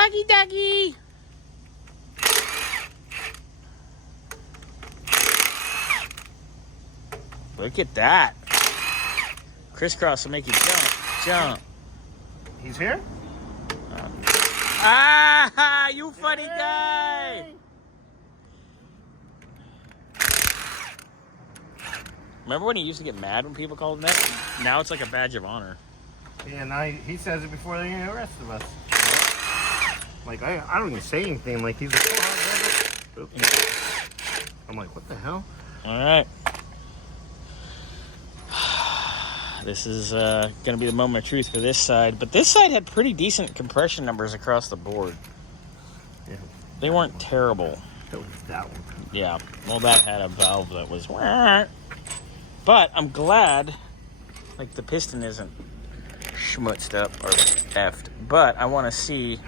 Huggy duggy. Look at that. Crisscross will make you jump. He's here? You funny guy. Remember when he used to get mad when people called him that? Now it's like a badge of honor. Yeah, now he says it before they get the rest of us. Like, I don't even say anything. Like, he's like, oh, I'm like, what the hell? All right. This is going to be the moment of truth for this side. But this side had pretty decent compression numbers across the board. Yeah. They weren't terrible. That was that one. Yeah. Well, that had a valve that was... But I'm glad, like, the piston isn't schmutzed up or effed. But I want to see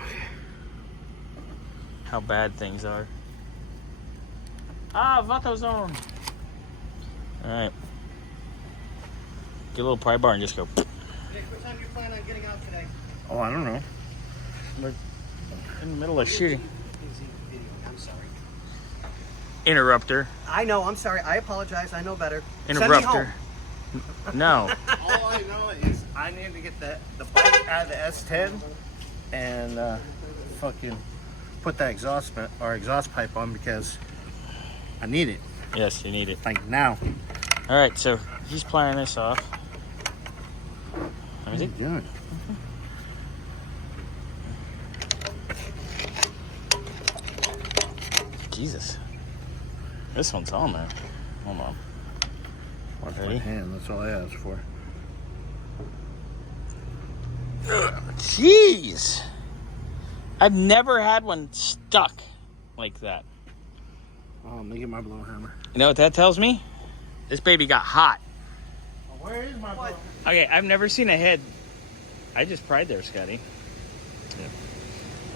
how bad things are. Vato zone. All right. Get a little pry bar and just go. Nick, what time do you plan on getting out today? Oh, I don't know. We're in the middle of shooting. I'm sorry. Interrupter. I know, I'm sorry. I apologize. I know better. Interrupter. No. All I know is I need to get the bike out of the S10 and fucking put that exhaust pipe on because I need it. Yes, you need it. Like now. All right, so he's plying this off. Let me see. Good. Jesus. This one's on there. Hold on. Watch my Ready? hand. That's all I asked for. Jeez. I've never had one stuck like that. Oh, let me get my blow hammer. You know what that tells me? This baby got hot. Oh, where is my blow hammer? Okay, I've never seen a head. I just pried there, Scotty. Yeah.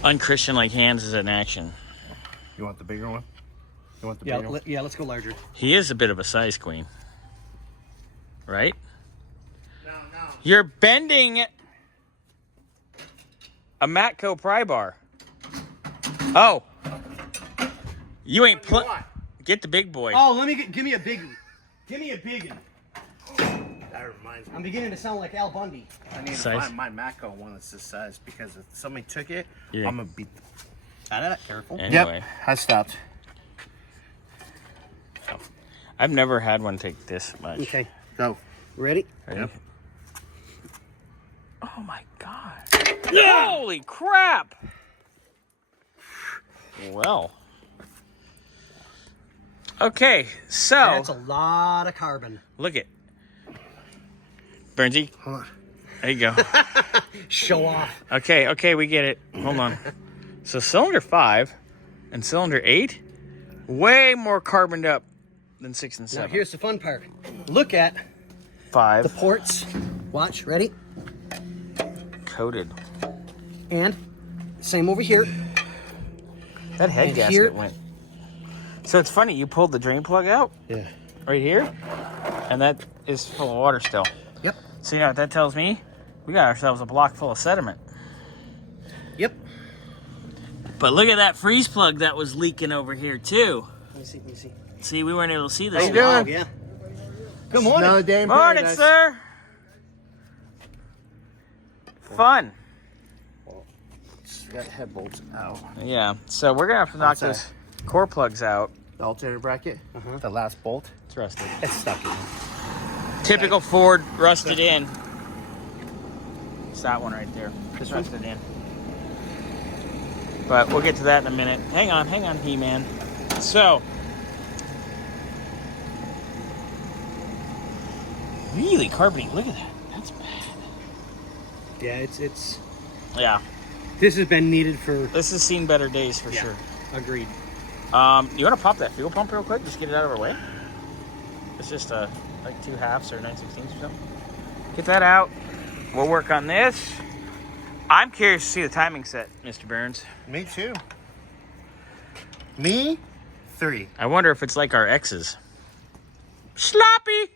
Unchristian-like hands is in action. You want the bigger one? You want the bigger one? Yeah, let's go larger. He is a bit of a size queen. Right? No. You're bending a Matco pry bar. Oh. You ain't Get the big boy. Oh, give me a biggie. Give me a biggie. That reminds me. I'm beginning to sound like Al Bundy. I need to find my Matco one that's this size because if somebody took it, Yeah. I'm gonna beat them. Careful. Anyway. Yep, I stopped. I've never had one take this much. Okay, Go. ready? Ready? Yep. Oh my God. Yeah. Holy crap. Well. Okay, so. That's a lot of carbon. Look it. Bernsey, Hold on. there you go. Show off. Okay, we get it. Hold on. So cylinder 5 and cylinder 8, way more carboned up than 6 and Now 7. here's the fun part. Look at 5 the ports. Watch, ready? coated. And same over here. That head And gasket here- went. So it's funny, you pulled the drain plug out Yeah. right here, and that is full of water still. Yep. So you know what that tells me? We got ourselves a block full of sediment. Yep. But look at that freeze plug that was leaking over here too. Let me see. See, we weren't able to see this. How you one. doing? Oh, yeah. Good morning. Another day in Morning, paradise. sir. Fun. It's got head bolts out. Yeah, so we're gonna have to knock Outside. those core plugs out. The alternator bracket, the last bolt, It's rusted. it's stuck in. Typical Ford rusted in. It's that one right there. Just rusted in. But we'll get to that in a minute. Hang on, He-Man. So, really carbony. Look at that. That's bad. Yeah, it's. Yeah, This has been needed for. this has seen better days for Yeah. sure. Agreed. You want to pop that fuel pump real quick? Just get it out of our way. It's just like 2 halves or 9/16 or something. Get that out. We'll work on this. I'm curious to see the timing set, Mr. Burns. Me too. Me, 3. I wonder if it's like our X's. Sloppy.